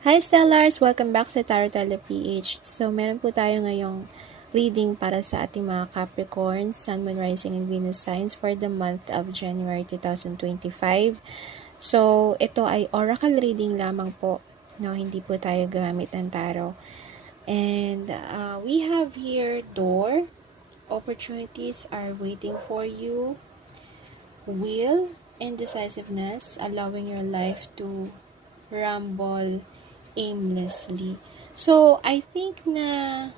Hi Stellars! Welcome back sa Tarot Tele PH. So, meron po tayo ngayong reading para sa ating mga Capricorns, Sun, Moon, Rising, and Venus signs for the month of January 2025. So, ito ay oracle reading lamang po. No, hindi po tayo gumamit ng tarot. And we have here door. Opportunities are waiting for you. Will and decisiveness, allowing your life to rumble aimlessly. So, I think na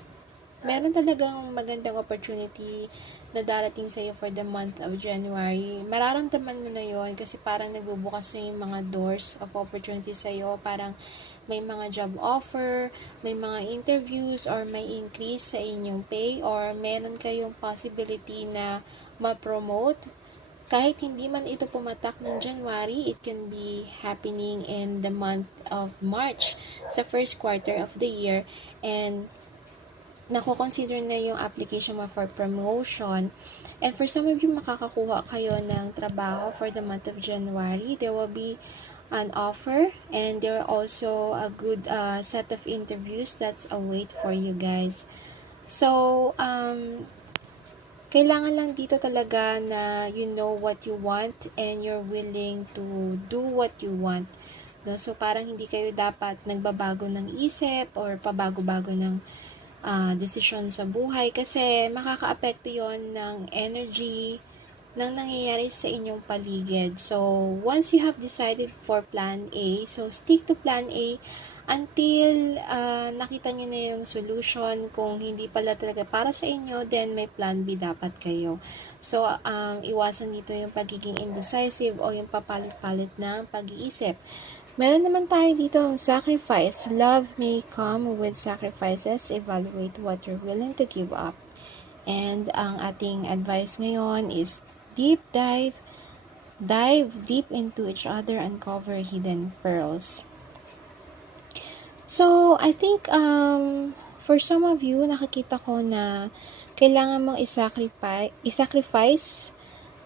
meron talagang magandang opportunity na darating sa iyo for the month of January. Mararamdaman mo na yon kasi parang nagbubukas na yung mga doors of opportunity sa iyo. Parang may mga job offer, may mga interviews, or may increase sa inyong pay, or meron kayong possibility na ma-promote. Kahit hindi man ito pumatak ng January, it can be happening in the month of March, sa first quarter of the year. And nako-consider na yung application mo for promotion. And for some of you, makakakuha kayo ng trabaho for the month of January. There will be an offer, and there are also a good set of interviews that's await for you guys. So, kailangan lang dito talaga na you know what you want and you're willing to do what you want. No? So, parang hindi kayo dapat nagbabago ng isip or pabago-bago ng desisyon sa buhay kasi makaka-apekto yon ng energy ng nangyayari sa inyong paligid. So, once you have decided for plan A, so stick to plan A until nakita nyo na yung solution. Kung hindi pala talaga para sa inyo, then may plan B dapat kayo. So, iwasan dito yung pagiging indecisive o yung papalit-palit ng pag-iisip. Meron naman tayo dito ang sacrifice. Love may come with sacrifices. Evaluate what you're willing to give up. And ang ating advice ngayon is dive deep into each other, uncover hidden pearls. So, I think for some of you, nakikita ko na kailangan mong i-sacrifice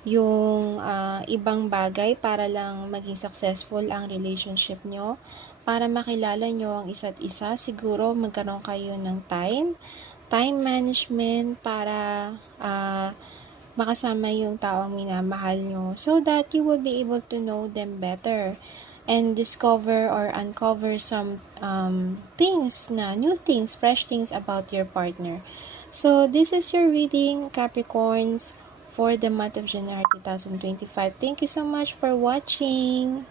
yung ibang bagay para lang maging successful ang relationship nyo, para makilala nyo ang isa't isa. Siguro magkaroon kayo ng time management para makasama yung taong minamahal nyo so that you will be able to know them better and discover or uncover some new things, fresh things about your partner. So, this is your reading, Capricorns, for the month of January 2025. Thank you so much for watching.